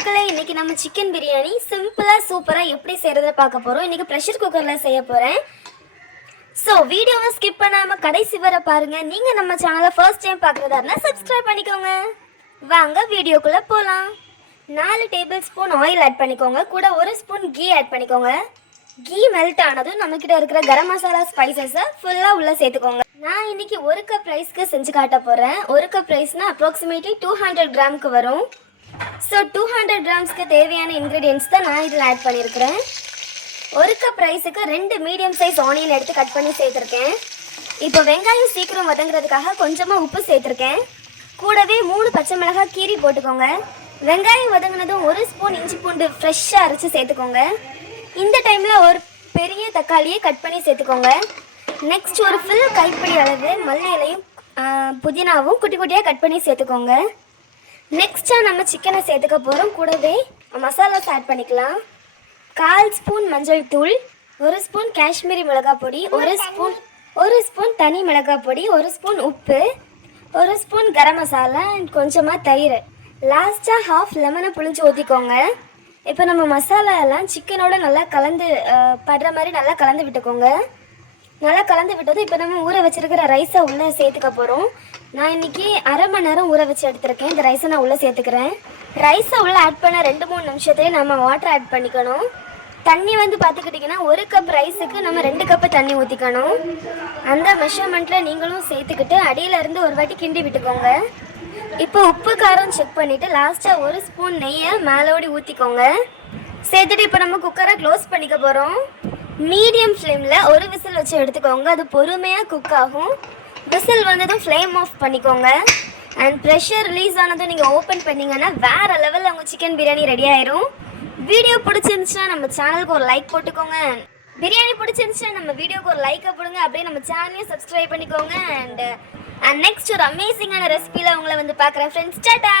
மக்களே, இன்னைக்கு நம்ம சிக்கன் பிரியாணி சிம்பிளா சூப்பரா எப்படி செய்யறத பார்க்க போறோம். இன்னைக்கு ப்ரெஷர் குக்கர்ல செய்ய போறேன். ஸோ வீடியோவை ஸ்கிப் பண்ணாம கடைசி வரை பாருங்க. நீங்க நம்ம சேனலை ஃபர்ஸ்ட் டைம் பார்க்குறதா இருந்தால் சப்ஸ்கிரைப் பண்ணிக்கோங்க. வாங்க வீடியோக்குள்ள போகலாம். 4 டேபிள் ஸ்பூன் ஆயில் ஆட் பண்ணிக்கோங்க. கூட 1 ஸ்பூன் கீ ஆட் பண்ணிக்கோங்க. கீ மெல்ட் ஆனதும் நம்மக்கிட்ட இருக்கிற கரம் மசாலா ஸ்பைசஸை ஃபுல்லாக உள்ளே சேர்த்துக்கோங்க. நான் இன்னைக்கு 1 கப் ரைஸ்க்கு செஞ்சு காட்ட போகிறேன். 1 கப் ரைஸ்னா அப்ராக்சிமேட்லி 200 கிராமுக்கு வரும். ஸோ 200 கிராம்ஸ்க்கு தேவையான இன்க்ரீடியன்ஸ் தான் நான் இதில் ஆட் பண்ணியிருக்கிறேன். 1 கப் ரைஸுக்கு 2 மீடியம் சைஸ் ஆனியன் எடுத்து கட் பண்ணி சேர்த்துருக்கேன். இப்போ வெங்காயம் சீக்கிரம் வதங்குறதுக்காக கொஞ்சமாக உப்பு சேர்த்துருக்கேன். கூடவே 3 பச்சை மிளகாய் கீரி போட்டுக்கோங்க. வெங்காயம் வதங்கினதும் 1 ஸ்பூன் இஞ்சி பூண்டு ஃப்ரெஷ்ஷாக அரைச்சி சேர்த்துக்கோங்க. இந்த டைமில் ஒரு பெரிய தக்காளியை கட் பண்ணி சேர்த்துக்கோங்க. நெக்ஸ்ட் ஒரு ஃபுல் கைப்பிடி அளவு மல்லி இலையும் புதினாவும் குட்டி குட்டியாக கட் பண்ணி சேர்த்துக்கோங்க. நெக்ஸ்ட்டாக நம்ம சிக்கனை சேர்த்துக்க போகிறோம். கூடவே மசாலாஸ் ஆட் பண்ணிக்கலாம். 1/4 ஸ்பூன் மஞ்சள் தூள், 1 ஸ்பூன் காஷ்மீரி மிளகாய் பொடி, 1 ஸ்பூன் தனி மிளகாய் பொடி, 1 ஸ்பூன் உப்பு, 1 ஸ்பூன் கரம் மசாலா அண்ட் கொஞ்சமாக தயிர். லாஸ்ட்டாக ஹாஃப் லெமனை புளிஞ்சு ஊற்றிக்கோங்க. இப்போ நம்ம மசாலா எல்லாம் சிக்கனோட நல்லா கலந்து படுற மாதிரி நல்லா கலந்து விட்டுக்கோங்க. நல்லா கலந்து விட்டது. இப்போ நம்ம ஊற வச்சிருக்கிற ரைஸை உள்ளே சேர்த்துக்க போகிறோம். நான் இன்றைக்கி அரை மணி நேரம் ஊற வச்சு எடுத்துருக்கேன். இந்த ரைஸை நான் உள்ளே சேர்த்துக்கிறேன். ரைஸை உள்ளே ஆட் பண்ண 2-3 நிமிஷத்துலேயே நம்ம வாட்டர் ஆட் பண்ணிக்கணும். தண்ணி பார்த்துக்கிட்டிங்கன்னா 1 கப் ரைஸுக்கு நம்ம 2 கப்பு தண்ணி ஊற்றிக்கணும். அந்த மெஷர்மெண்ட்டில் நீங்களும் சேர்த்துக்கிட்டு அடியிலேருந்து ஒரு வாட்டி கிண்டி விட்டுக்கோங்க. இப்போ உப்பு காரம் செக் பண்ணிவிட்டு லாஸ்ட்டாக 1 ஸ்பூன் நெய்யை மேலோடி ஊற்றிக்கோங்க. சேர்த்துட்டு இப்போ நம்ம குக்கரை க்ளோஸ் பண்ணிக்க போகிறோம். மீடியம் ஃப்ளேமில் ஒரு விசில் வச்சு எடுத்துக்கோங்க. அது பொறுமையாக குக் ஆகும். விசில் வந்ததும் ஃப்ளேம் ஆஃப் பண்ணிக்கோங்க. அண்ட் ப்ரெஷர் ரிலீஸ் ஆனதும் நீங்கள் ஓப்பன் பண்ணிங்கன்னா வேறு லெவலில் உங்கள் சிக்கன் பிரியாணி ரெடி ஆயிரும். வீடியோ பிடிச்சிருந்துச்சுன்னா நம்ம சேனலுக்கு ஒரு லைக் போட்டுக்கோங்க. பிரியாணி பிடிச்சிருந்துச்சுன்னா நம்ம வீடியோக்கு ஒரு லைக்கை போடுங்க. அப்படியே நம்ம சேனலையும் சப்ஸ்கிரைப் பண்ணிக்கோங்க. அண்ட் நெக்ஸ்ட் ஒரு அமேசிங்கான ரெசிபியில் உங்களை பார்க்குறேன் ஃப்ரெண்ட்ஸ். டாடா.